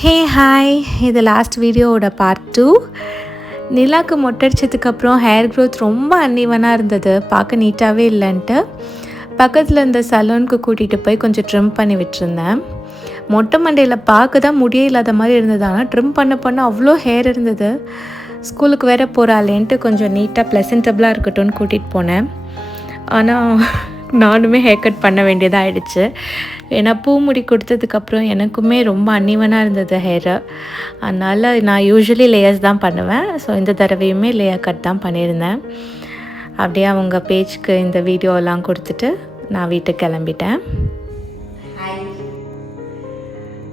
Hey hi, இது last வீடியோவோட part 2. நிலாக்கு மொட்டடிச்சதுக்கப்புறம் hair growth ரொம்ப அன்இவனாக இருந்தது, பார்க்க நீட்டாகவே இல்லைன்ட்டு பக்கத்தில் இருந்த சலூனுக்கு கூட்டிகிட்டு போய் கொஞ்சம் ட்ரிம் பண்ணி விட்டுருந்தேன். மொட்டை மண்டையில் பார்க்க தான் முடியே இல்லாத மாதிரி இருந்தது, ஆனால் ட்ரிம் பண்ண அவ்வளோ ஹேர் இருந்தது. ஸ்கூலுக்கு வேற போகிறாளேன்ட்டு கொஞ்சம் நீட்டாக ப்ளசன்டபுளாக இருக்கட்டும்னு கூட்டிகிட்டு போனேன். ஆனால் நானுமே ஹேர் கட் பண்ண வேண்டியதாக ஆகிடுச்சு. ஏன்னா பூ முடி கொடுத்ததுக்கப்புறம் எனக்குமே ரொம்ப அன்இவனாக இருந்தது ஹேரு. அதனால் நான் யூஸ்வலி லேயர்ஸ் தான் பண்ணுவேன். ஸோ இந்த தடவையுமே லேயர் கட் தான் பண்ணியிருந்தேன். அப்படியே அவங்க பேஜ்க்கு இந்த வீடியோலாம் கொடுத்துட்டு நான் வீட்டுக்கு கிளம்பிட்டேன். Hi,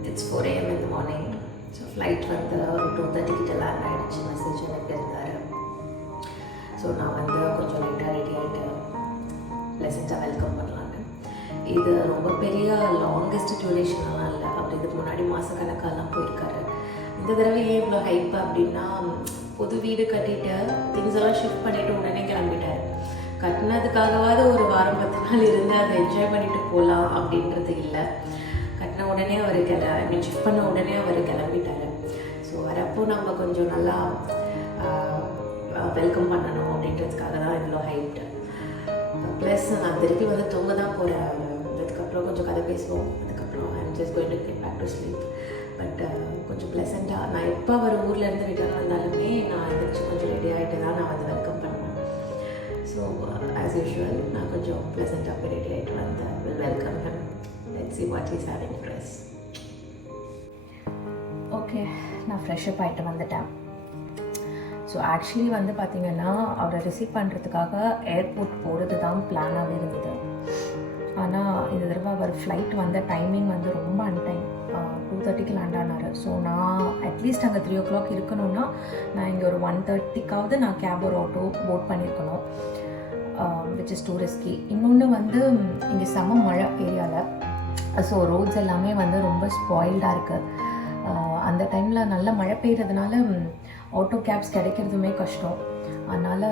it's 4 AM in the morning. So flight வந்து ஒரு 2:30 கிட்ட லேண்ட் ஆகிடுச்சு. மெசேஜ் எனக்கு இருந்தார். ஸோ நான் வந்து கொஞ்சம் லைட்டாக ரெடி ஆகிட்டு ப்ளசண்ட்டாக வெல்கம் பண்ணலான்னு. இது ரொம்ப பெரிய லாங்கஸ்ட் டியூரேஷன்லாம் இல்லை. அப்படி இதுக்கு முன்னாடி மாதக்கணக்காலாம் போயிருக்காரு. இந்த தடவை ஏன் இவ்வளோ ஹைப் அப்படின்னா, புது வீடு கட்டிட்டு திங்ஸ் எல்லாம் ஷிஃப்ட் பண்ணிவிட்டு உடனே கிளம்பிட்டார். கட்டினதுக்காகவாவது ஒரு வாரம் 10 நாள் இருந்து அதை என்ஜாய் பண்ணிவிட்டு போகலாம் அப்படின்றது இல்லை. கட்டின உடனே அவர் ஷிஃப்ட் பண்ண உடனே அவர் கிளம்பிட்டார். ஸோ வரப்போ நம்ம கொஞ்சம் நல்லா வெல்கம் பண்ணணும் அப்படின்றதுக்காக தான் இவ்வளோ ஹைப்டு. ப்ளஸ் நான் திருப்பி வந்து தூங்க தான் போகிறேன். அதுக்கப்புறம் கொஞ்சம் கதை பேசுவோம். அதுக்கப்புறம் I'm just going to get back to sleep. But கொஞ்சம் ப்ளசண்ட்டாக நான் எப்போ அவர் ஊர்லேருந்து ரிட்டர்ன் வந்தாலுமே நான் எந்திரிச்சு கொஞ்சம் ரெடி ஆகிட்டு தான் நான் வந்து வெல்கம் பண்ணுவேன். ஸோ ஆஸ் யூஷுவல் நான் கொஞ்சம் ப்ளசண்ட்டாக போய் ரெடி ஆகிட்டு வந்தேன். Welcome him. Let's see what he's having for us. Okay, நான் ஃப்ரெஷ்அப் ஆகிட்டு வந்துட்டேன். ஸோ ஆக்சுவலி வந்து பார்த்திங்கன்னா, அவரை ரிசீவ் பண்ணுறதுக்காக ஏர்போர்ட் போகிறது தான் பிளானாகவே இருந்தது. ஆனால் இந்த தடவை அவர் ஃப்ளைட் வந்த டைமிங் வந்து ரொம்ப அன்டைம். 2:30க்கு லேண்ட் ஆனார். ஸோ நான் அட்லீஸ்ட் அங்கே 3 o'clock இருக்கணும்னா நான் இங்கே ஒரு 1:30க்காவது நான் கேப் ஒரு ஆட்டோ போட் பண்ணியிருக்கணும், விச் இஸ் டூ ரிஸ்கி. இன்னொன்று வந்து இங்கே செம்ம மழை ஏரியாவில். ஸோ ரோட்ஸ் எல்லாமே வந்து ரொம்ப ஸ்பாயில்டாக இருக்குது. அந்த டைமில் நல்ல மழை பெய்கிறதுனால ஆட்டோ கேப்ஸ் கிடைக்கிறதுமே கஷ்டம். அதனால்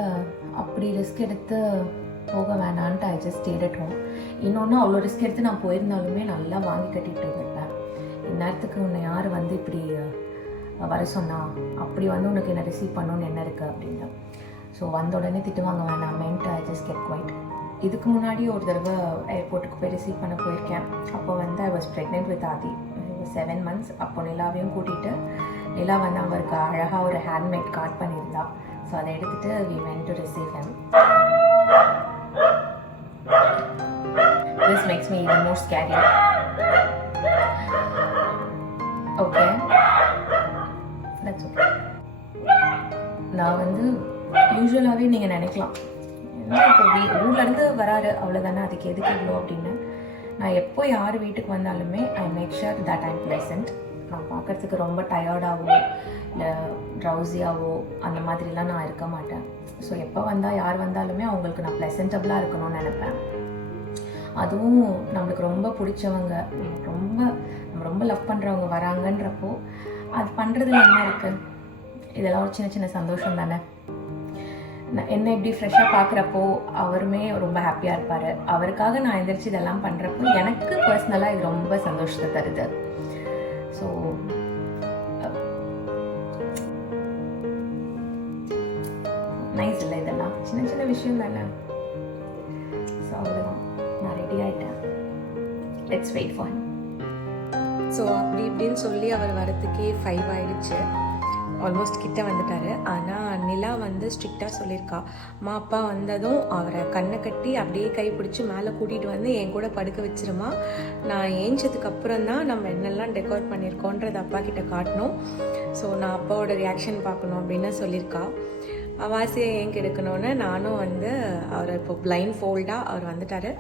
அப்படி ரிஸ்க் எடுத்து போக வேணான்ட்டு I just stayed at home. இன்னொன்று, அவ்வளோ ரிஸ்க் எடுத்து நான் போயிருந்தாலுமே நல்லா வாங்கி கட்டிகிட்டு இருந்திருப்பேன். இந்நேரத்துக்கு உன்னை யார் வந்து இப்படி வர சொன்னா, அப்படி வந்து உனக்கு என்ன ரிசீவ் பண்ணணுன்னு என்ன இருக்குது அப்படின்னு. ஸோ வந்த உடனே திட்டு வாங்க வேணாமேன்ட்டு ஐ ஜஸ்ட் கெட் குவைட். இதுக்கு முன்னாடி ஒரு தடவை ஏர்போர்ட்டுக்கு போய் ரிசீவ் பண்ண போயிருக்கேன். அப்போ வந்து I was pregnant with Aadhi. 7 months. அப்போ நிலாவையும் கூட்டிகிட்டு, நிலா வந்து அவருக்கு அழகாக ஒரு ஹேண்ட்மேட் கார்ட் பண்ணியிருந்தா. ஸோ அதை எடுத்துகிட்டு we went to receive him. This makes me even more scary. Okay, that's okay. நான் வந்து யூஸ்வலாகவே நீங்கள் நினைக்கலாம், இப்போ ஊர்லேருந்து வராரு அவ்வளோதானே, அதுக்கு எதுக்கு இவ்வளோ அப்படின்னு. நான் எப்போ யார் வீட்டுக்கு வந்தாலுமே I make sure that I'm pleasant. நான் பார்க்குறதுக்கு ரொம்ப டயர்டாகவோ இல்லை ட்ரௌசியாகவோ அந்த மாதிரிலாம் நான் இருக்க மாட்டேன். ஸோ எப்போ வந்தால் யார் வந்தாலுமே அவங்களுக்கு நான் ப்ளசன்டபுளாக இருக்கணும்னு நினைப்பேன். அதுவும் நம்மளுக்கு ரொம்ப பிடிச்சவங்க, நம்ம ரொம்ப லவ் பண்ணுறவங்க வராங்கன்றப்போ அது பண்ணுறதுல என்ன இருக்குது? இதெல்லாம் ஒரு சின்ன சின்ன சந்தோஷம் தானே. என்ன இப்படி ஃப்ரெஷ்ஷாக பார்க்குறப்போ அவருமே ரொம்ப ஹாப்பியாக இருப்பார். அவருக்காக நான் எந்திரிச்சு இதெல்லாம் பண்ணுறப்போ எனக்கு பர்சனலாக இது ரொம்ப சந்தோஷத்தை தருது. ஸோ நைஸ் இல்லை, இதெல்லாம் சின்ன சின்ன விஷயம் தானே. ஸோ அவ்வளோதான், நான் ரெடி ஆகிட்டேன். Let's wait for him. So அப்படி இப்படின்னு சொல்லி அவர் வரத்துக்கே 5 ஆகிடுச்சு. ஆல்மோஸ்ட் கிட்ட வந்துட்டார். ஆனால் நிலா வந்து ஸ்ட்ரிக்டாக சொல்லியிருக்கா, அம்மா அப்பா வந்ததும் அவரை கண்ணை கட்டி அப்படியே கைப்பிடிச்சி மேலே கூட்டிகிட்டு வந்து என் கூட படுக்க வச்சிருமா. நான் ஏஞ்சதுக்கு அப்புறம் தான் நம்ம என்னெல்லாம் டெக்கோரேட் பண்ணியிருக்கோன்றது அப்பா கிட்ட காட்டணும். ஸோ நான் அப்பாவோட ரியாக்ஷன் பார்க்கணும் அப்படின்னு சொல்லியிருக்கா. அவாசியை ஏன் கெடுக்கணும்னு நானும் வந்து அவரை இப்போ பிளைண்ட் ஃபோல்டாக அவர் வந்துட்டார்.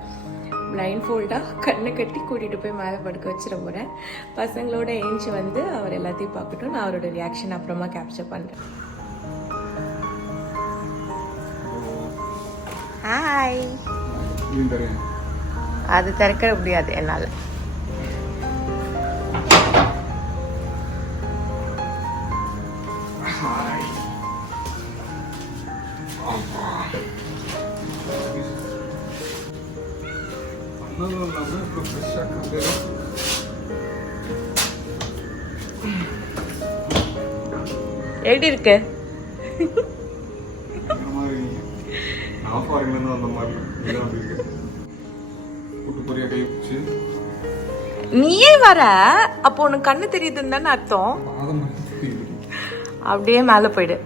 பிளைண்ட் ஃபோல்டாக கண்ணை கட்டி கூட்டிகிட்டு போய் மேலே படுக்க வச்சிட போகிறேன். பசங்களோட ஏஞ்சி வந்து அவர் எல்லாத்தையும் பார்க்கட்டும். நான் அவரோட ரியாக்ஷன் அப்புறமா கேப்சர் பண்ணுறேன். ஹாய். அது திறக்க முடியாது என்னால். No, professor Candela. எப்படி இருக்கு? நீயே வர அப்போ உனக்கு கண்ணு தெரியுதுன்னு தானே அர்த்தம். அப்படியே மேல போயிடு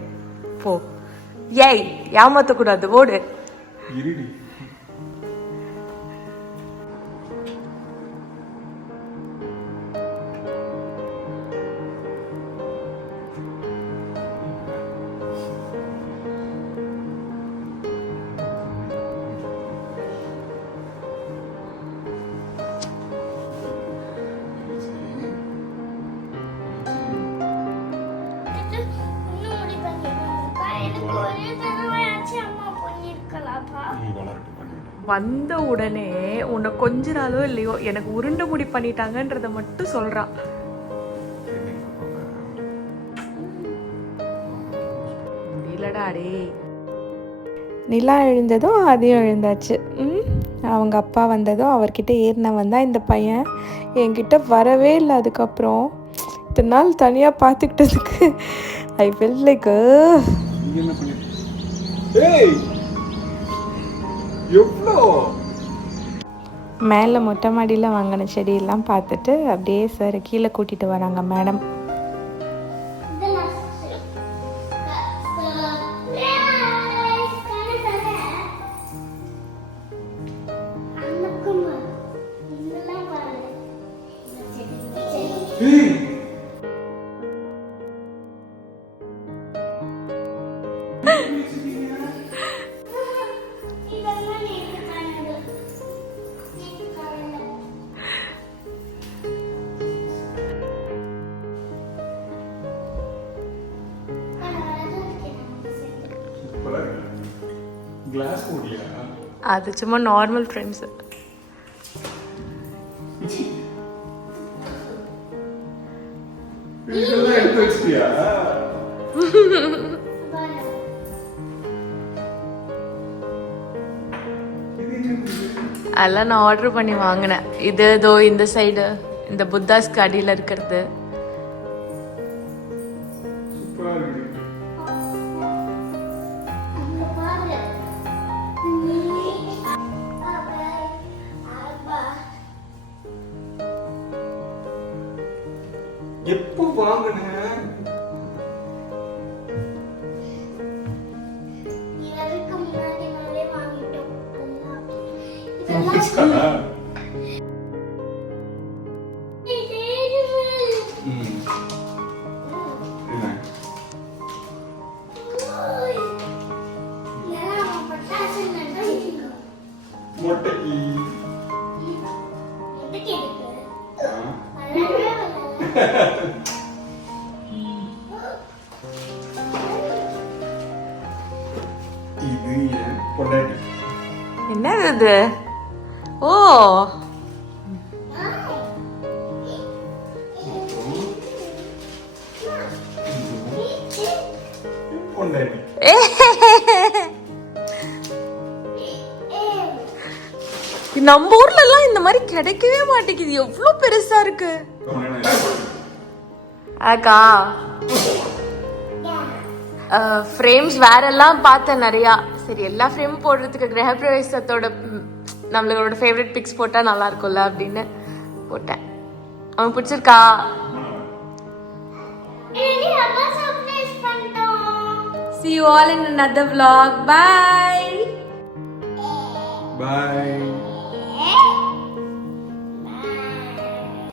போ. ஏய் ஏமாத்த கூடாது, ஓடு. வந்த உடனே உன்னை கொஞ்சினாலோ இல்லையோ எனக்கு உருண்டை முடி பண்ணிட்டாங்கன்றத மட்டும் சொல்றான். முடியலடா டே. நிலா எழுந்ததும் அதையும் எழுந்தாச்சு. அவங்க அப்பா வந்ததும் அவர்கிட்ட ஏறினவன் தான் இந்த பையன். என்கிட்ட வரவே இல்லை. அதுக்கப்புறம் இத்தனை நாள் தனியாக பார்த்துக்கிட்டதுக்கு ஐ ஃபீல் லைக் மேலே மொட்டை மாடியில் வாங்கின செடியெல்லாம் பார்த்துட்டு அப்படியே சார் கீழே கூட்டிகிட்டு வராங்க மேடம். அது சும்மா நார்மல் ஃப்ரெண்ட்ஸ். அதெல்லாம் நான் ஆர்டர் பண்ணி வாங்கினேன். இது இதோ இந்த சைடு இந்த புத்தாஸ்க்கு அடியில் இருக்கிறது. எப்போ வாங்கின? என்னது இது? ஓ நம்ம ஊர்ல எல்லாம் இந்த மாதிரி கிடைக்கவே மாட்டேங்குது. எவ்வளவு பெருசா இருக்கு. அக்கா ஃப்ரேம்ஸ் வேற எல்லாம் பார்த்தேன் நிறையா. சரி எல்லா ஃப்ரேமும் போடுறதுக்கு கிரகப்பிரவேசத்தோட நம்மளோட ஃபேவரட் பிக்ஸ் போட்டால் நல்லா இருக்கும்ல அப்படின்னு போட்டேன். அவனுக்கு பிடிச்சிருக்கா? See you all in another vlog. Bye. Bye.